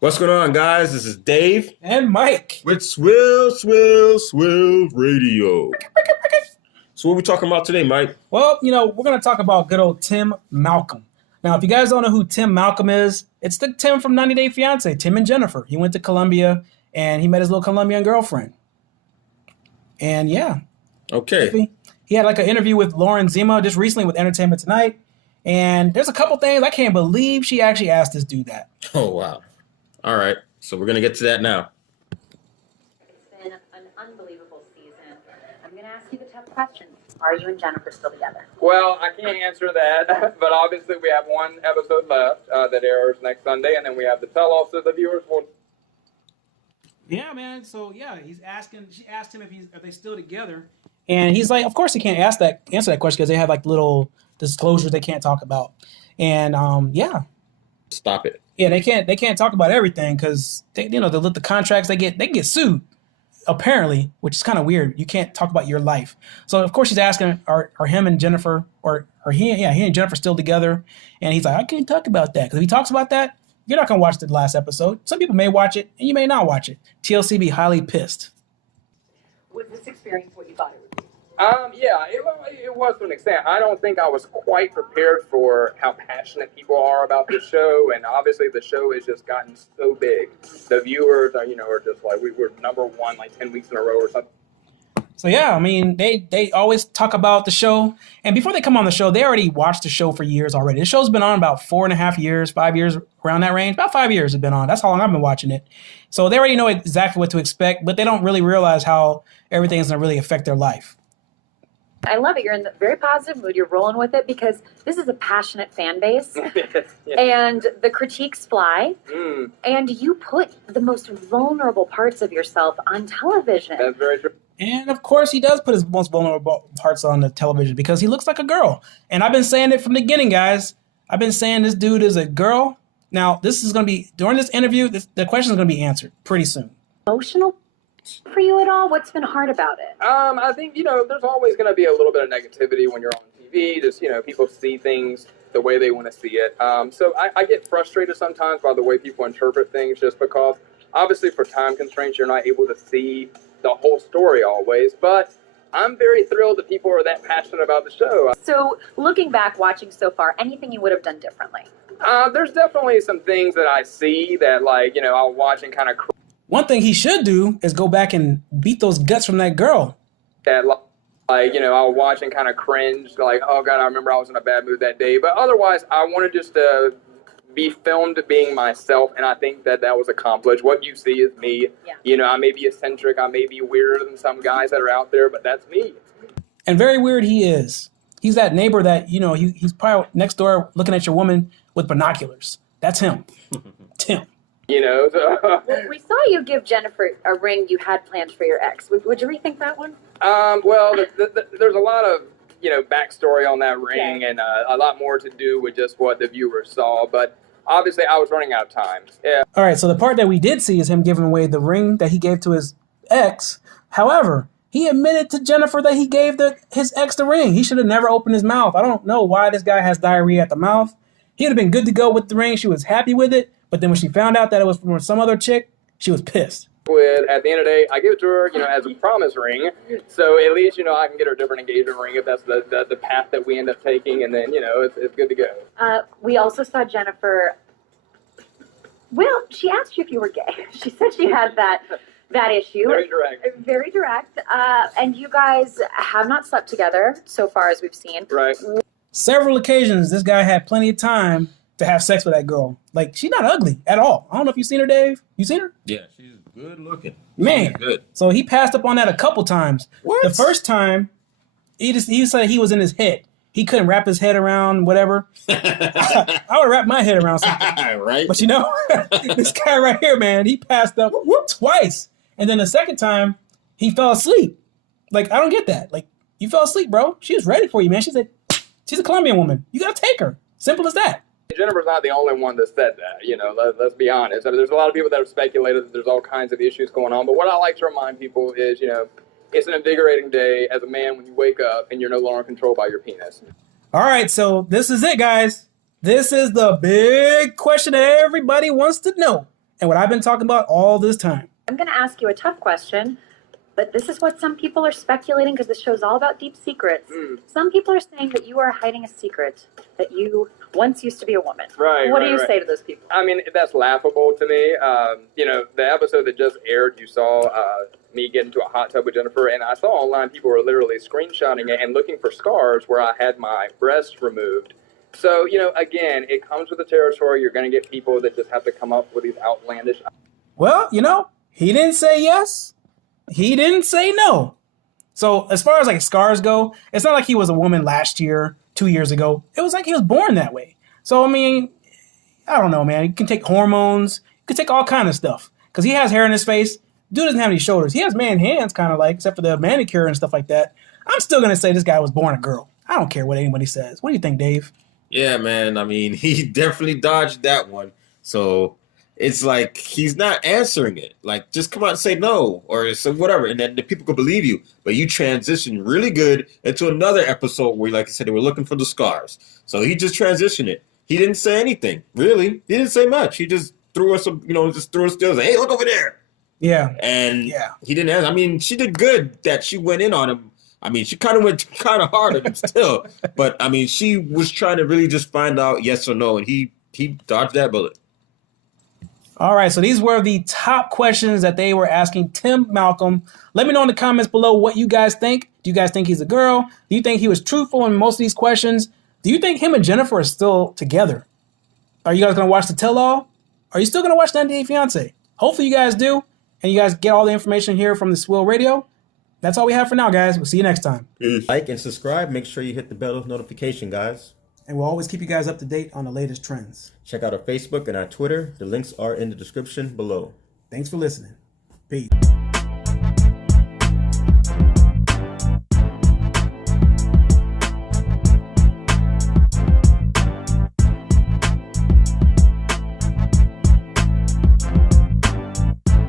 What's going on, guys? This is Dave And Mike. with Swill Radio. So what are we talking about today, Mike? Well, we're going to talk about good old Tim Malcolm. Now, if you guys don't know who Tim Malcolm is, it's the Tim from 90 Day Fiance, Tim and Jennifer. He went to Colombia and he met his little Colombian girlfriend. And yeah. Okay. He had like an interview with Lauren Zima just recently with Entertainment Tonight. And there's a couple things I can't believe she actually asked this dude that. Oh, wow. All right. So we're going to get to that now. It's been an unbelievable season. I'm going to ask you the tough questions. Are you and Jennifer still together? Well, I can't answer that, but obviously we have one episode left that airs next Sunday, and then we have the tell-off, so the viewers will... Yeah, man. So, yeah, she asked him if are they still together. And he's like, of course he can't answer that question because they have like little disclosures they can't talk about. And yeah. Stop it. Yeah, they can't talk about everything because the contracts they get sued, apparently, which is kind of weird. You can't talk about your life. So of course she's asking, are him and Jennifer he and Jennifer still together? And he's like, I can't talk about that because if he talks about that, you're not gonna watch the last episode. Some people may watch it and you may not watch it. TLC be highly pissed. Was this experience what you thought it would be? Yeah, it was to an extent. I don't think I was quite prepared for how passionate people are about the show, and obviously the show has just gotten so big. The viewers are just like, we're number one like 10 weeks in a row or something. So yeah, I mean, they always talk about the show, and before they come on the show, they already watched the show for years already. The show's been on about 4.5 years, 5 years, around that range. About 5 years it's been on. That's how long I've been watching it. So they already know exactly what to expect, but they don't really realize how everything is going to really affect their life. I love it. You're in a very positive mood. You're rolling with it because this is a passionate fan base. Yeah. And the critiques fly. And you put the most vulnerable parts of yourself on television. That's very true. And of course, he does put his most vulnerable parts on the television because he looks like a girl. And I've been saying it from the beginning, guys. I've been saying this dude is a girl. Now, this is going to be, during this interview, the question is going to be answered pretty soon. Emotional for you at all? What's been hard about it? I think, there's always going to be a little bit of negativity when you're on TV. Just, people see things the way they want to see it. So I get frustrated sometimes by the way people interpret things just because, obviously, for time constraints, you're not able to see the whole story always. But I'm very thrilled that people are that passionate about the show. So, looking back, watching so far, anything you would have done differently? There's definitely some things that I see that, I'll watch and kind of One thing he should do is go back and beat those guts from that girl. that, I'll watch and kind of cringe, like, oh, God, I remember I was in a bad mood that day. But otherwise, I wanted just to be filmed being myself, and I think that was accomplished. What you see is me. Yeah. I may be eccentric, I may be weirder than some guys that are out there, but that's me. And very weird he is. He's that neighbor that, he's probably next door looking at your woman with binoculars. That's him. Tim. So, Well, we saw you give Jennifer a ring you had planned for your ex. Would you rethink that one? well, there's a lot of, backstory on that ring and a lot more to do with just what the viewers saw, but obviously I was running out of time. Yeah. All right, so the part that we did see is him giving away the ring that he gave to his ex. However, he admitted to Jennifer that he gave his ex the ring. He should have never opened his mouth. I don't know why this guy has diarrhea at the mouth. He'd have been good to go with the ring. She was happy with it. But then when she found out that it was from some other chick, she was pissed. At the end of the day, I give it to her, as a promise ring. So at least, I can get her a different engagement ring if that's the path that we end up taking. And then, it's good to go. We also saw Jennifer. Well, she asked you if you were gay. She said she had that issue. Very direct. Very direct. And you guys have not slept together so far as we've seen. Right. Several occasions, this guy had plenty of time to have sex with that girl. Like, she's not ugly at all. I don't know if you've seen her, Dave. You seen her? Yeah, she's good looking. Man. She's good. So he passed up on that a couple times. What? The first time, he said he was in his head. He couldn't wrap his head around whatever. I would wrap my head around something. Right? But this guy right here, man, he passed up twice. And then the second time, he fell asleep. Like, I don't get that. Like, you fell asleep, bro. She was ready for you, man. She said, she's a Colombian woman. You got to take her. Simple as that. Jennifer's not the only one that said that, let's be honest. I mean, there's a lot of people that have speculated that there's all kinds of issues going on. But what I like to remind people is, it's an invigorating day as a man when you wake up and you're no longer controlled by your penis. All right, so this is it, guys. This is the big question that everybody wants to know. and what I've been talking about all this time. I'm going to ask you a tough question, but this is what some people are speculating because this show's all about deep secrets. Some people are saying that you are hiding a secret, that you once used to be a woman. Right. What do you say to those people? I mean, that's laughable to me. You know, the episode that just aired, you saw me get into a hot tub with Jennifer, and I saw online people were literally screenshotting it and looking for scars where I had my breast removed. So, you know, again, it comes with the territory. You're going to get people that just have to come up with these outlandish. Well, you know, he didn't say yes. He didn't say no. So as far as like scars go, it's not like he was a woman last year, 2 years ago. It was like he was born that way. So, I mean, I don't know, man. You can take hormones. You can take all kind of stuff. Because he has hair in his face. Dude doesn't have any shoulders. He has man hands, kind of like, except for the manicure and stuff like that. I'm still going to say this guy was born a girl. I don't care what anybody says. What do you think, Dave? Yeah, man. I mean, he definitely dodged that one. So it's like he's not answering it. Like, just come out and say no or so whatever, and then the people could believe you. But you transitioned really good into another episode where, like I said, they were looking for the scars. So he just transitioned it. He didn't say anything, really. He didn't say much. He just threw us, just threw us still. Hey, look over there. Yeah. And yeah, he didn't answer. I mean, she did good that she went in on him. I mean, she kind of went kind of hard on him still. But, I mean, she was trying to really just find out yes or no, and he dodged that bullet. All right, so these were the top questions that they were asking Tim Malcolm. Let me know in the comments below what you guys think. Do you guys think he's a girl? Do you think he was truthful in most of these questions? Do you think him and Jennifer are still together? Are you guys going to watch the tell-all? Are you still going to watch 90 Day Fiance? Hopefully you guys do, and you guys get all the information here from the SWILL Radio. That's all we have for now, guys. We'll see you next time. Like and subscribe. Make sure you hit the bell notification, guys. And we'll always keep you guys up to date on the latest trends. Check out our Facebook and our Twitter. The links are in the description below. Thanks for listening. Peace.